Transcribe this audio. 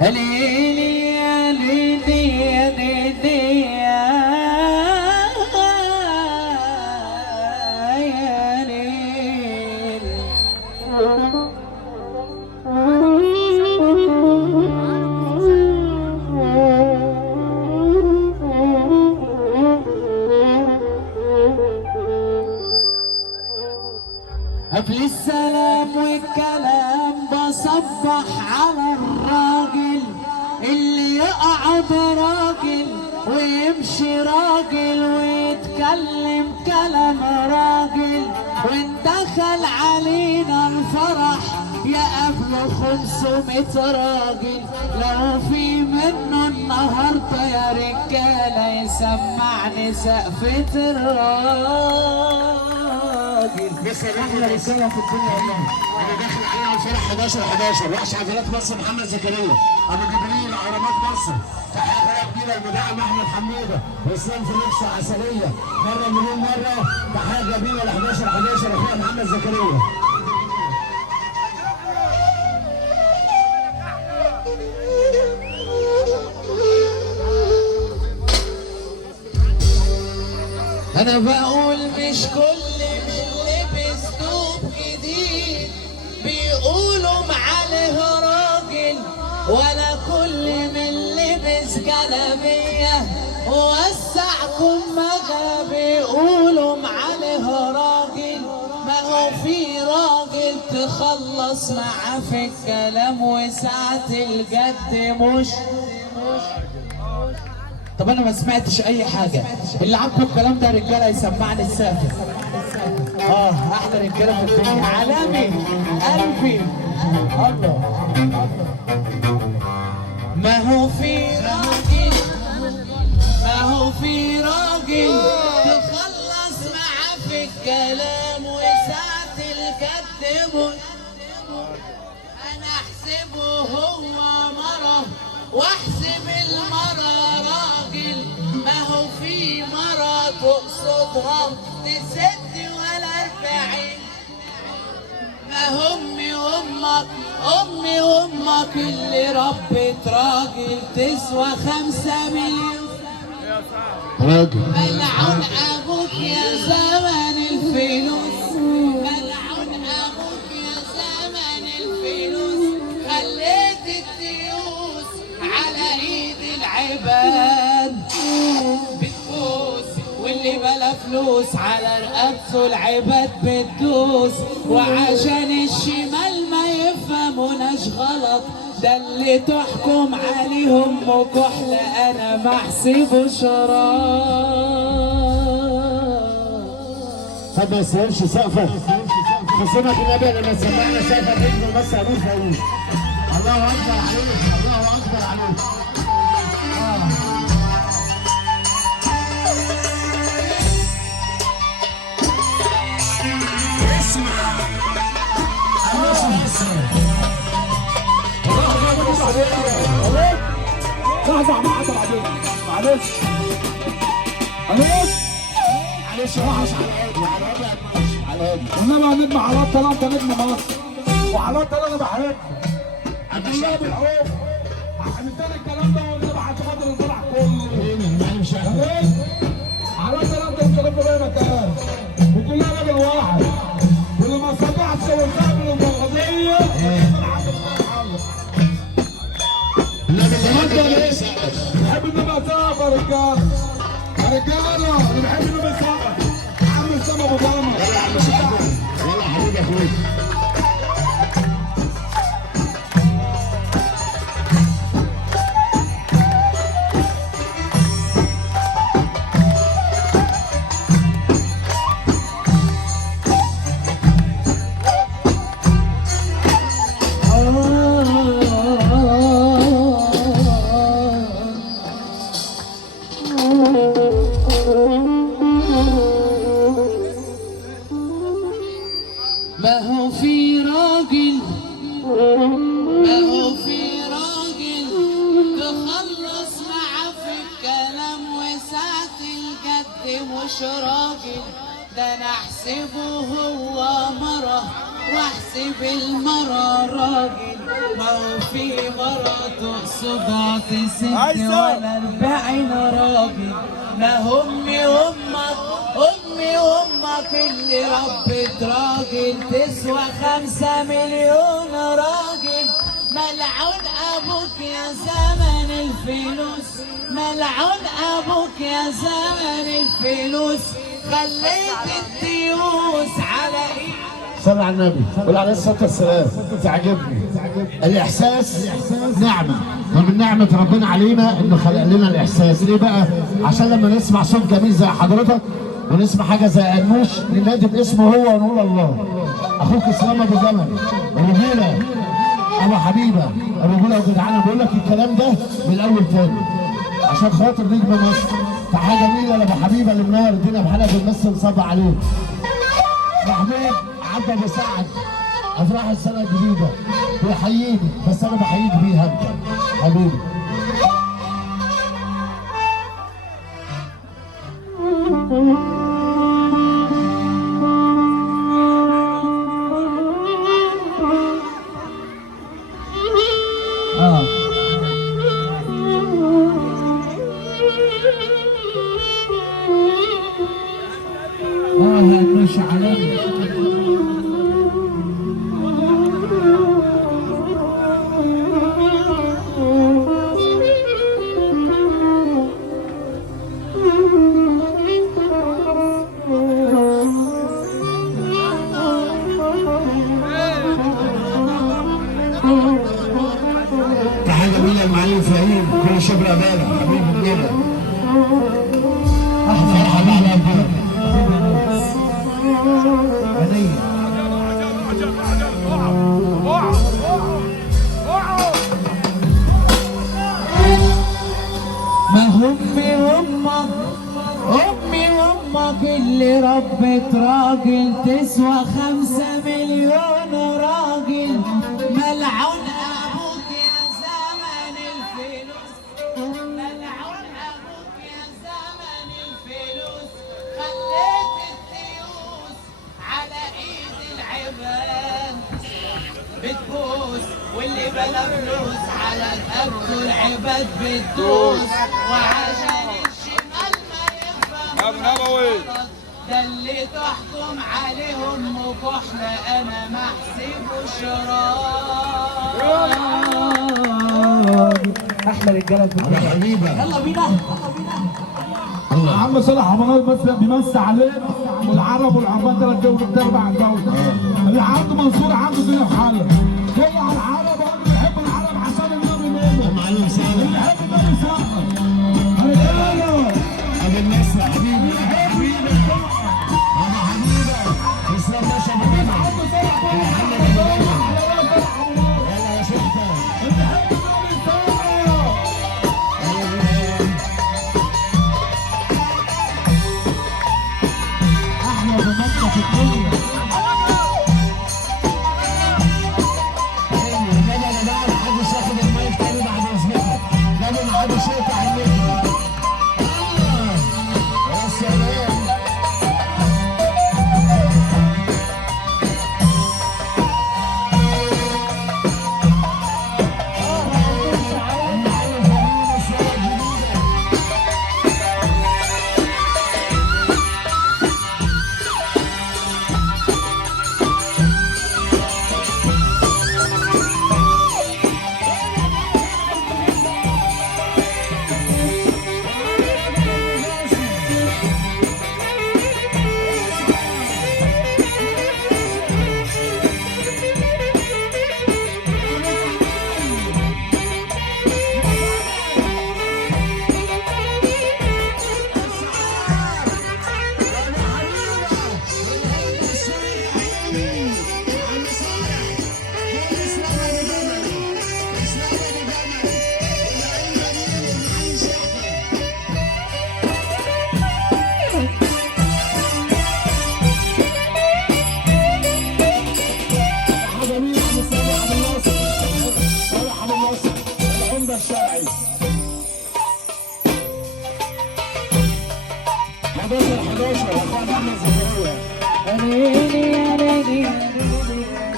ليلي يا ليلي يا ليلي يا ليل. قبل السلام والكلام بصبح على الراجل اللي يقعد راجل ويمشي راجل ويتكلم كلام راجل، وان دخل علينا الفرح يقابله 500 راجل. لو في منه النهارده يا رجاله يسمعني سقفة الراجل. بس احلى رساله في الدنيا والله. انا داخل علينا الفرح 11 وحش عجلات مصر محمد زكريا، ابو جبريل اهرامات مصر، تحيه كبيره المدعم احمد حموده واسلام فلوكس عسليه مره مليون مره. تحيه جميله ل 11 اخويا محمد زكريا. انا بقول مش كل بيقولوا معاله راجل، ولا كل من لبس جلابيه ووسع كمغه بيقولوا معاله راجل. ما هو في راجل تخلص معاه في الكلام وساعة الجد مش. طب انا ما سمعتش اي حاجه. اللي عاجبه الكلام ده رجاله يسمعني السافر. احلى رجاله في الدنيا عالمي قلبي الله. ما هو في راجل تخلص معاه في الكلام وساعة الجد مش. انا احسبه هو مرة واحسب المرة راجل. ما هو في مرة تقصدها تسد ولا 40. ما امي وامك اللي ربت راجل تسوى 5 مليون راجل. ملعون ابوك يا زمن الفلوس، ملعون ابوك يا زمن الفلوس. خليت الديوس على ايد العباد بتفوز، واللي بلا فلوس على رقبته العباد بتدوس. وعشان الشمال ما يفهموناش غلط، ده اللي تحكم عليهم كحل انا محسبه شراب. طب ما يسهلش سقفك خصمك النبي لما سمعنا سقفك رجل بس ابوك فوق. الله اكبر عليك، الله اكبر عليك. لحظة عم عطل عليك، معلش وحش على هادي انما نجم حالات طلعت نجم مصر وحالات انا بحبك الله بالحب. هنتاني الكلام ده ونبقى هتفضل الفرح كله حالات طلعت والكلام ده زي ما اتقال وكلها راجل واحد، واللي ما صدعش والقابل المغزيه بحب النبي سقف يا رجاله، يا رجاله اللي بحب النبي سقف. عم اسامه ابو ضمه يلا يا عم سقف يلا يا حبيبي يا اخويا. ما هو في راجل تخلص معاه في الكلام وساعة الجد مش راجل. ده انا احسبه هو مرة واحسب المرة راجل، ما هو في مرة تقصدها في 6 ولا 40 راجل. ما أمي أمك اللي ربت راجل تسوى 5 مليون راجل. ملعون أبوك يا زمن الفلوس، ملعون أبوك يا زمن الفلوس، خليت التيوس على إيد. صل على النبي، قول عليه الصلاة والسلام. تعجبني الإحساس نعمة، ومن نعمة ربنا علينا إنه خلق لنا الإحساس. ليه بقى؟ عشان لما نسمع صوت جميل زي حضرتك ونسمع حاجة زي قرموش ننادي باسمه هو ونقول الله. أخوك إسلام أبو جمل، الرجولة، أبو حبيبة، الرجولة وجدعانة، بقول لك الكلام ده من الأول تاني عشان خاطر نجم مصر. تحية جميلة لأبو حبيبة اللي منور الدنيا بحالها بنمثل صب عليه. محمود عبد ابو سعد افراح السنه الجديده بيحييني، بس انا بحييك بيها انت حبيبي. هنمشي علينا. تحية جميلة المعلم فهيم، كل شبر أمانة حبيبي الجبل. أحمد حبيبي أبوك ما أمي وأمك اللي ربت راجل تسوى 5 مليون راجل. ملعون أبوك يا زمن الفلوس، ملعون أبوك يا زمن الفلوس، خليت التيوس على إيد العباد بتبوس، واللي بلا فلوس على الأرض العباد بتدوس. وعشان الشمال ما يفهم ده اللي تحكم عليهم مكحلة، أنا ما أحسبه شرار. أحلى رجالة في الدنيا. حبيبة يلا بينا. عم صالح عمال بس بيمسي علينا، والعرب والعربان 3 دول 4 دول. اللي عنده منصور عنده الدنيا في حالها. كل على العرب وقت بيحب العرب عشان النبي منه. معلم سالم اللي يحب النبي سقف. رجاله أبو النصر حبيبي حبيبي أبو حبيبة إسلام باشا أبو جمل. عنده صالح يلا يلا يا شيخة اللي يحب النبي سقف. أحلى بمكة في الدنيا. الشرعي 11 11 يا اخوان محمد زكريا. ليلي يا ليلي يا ليلي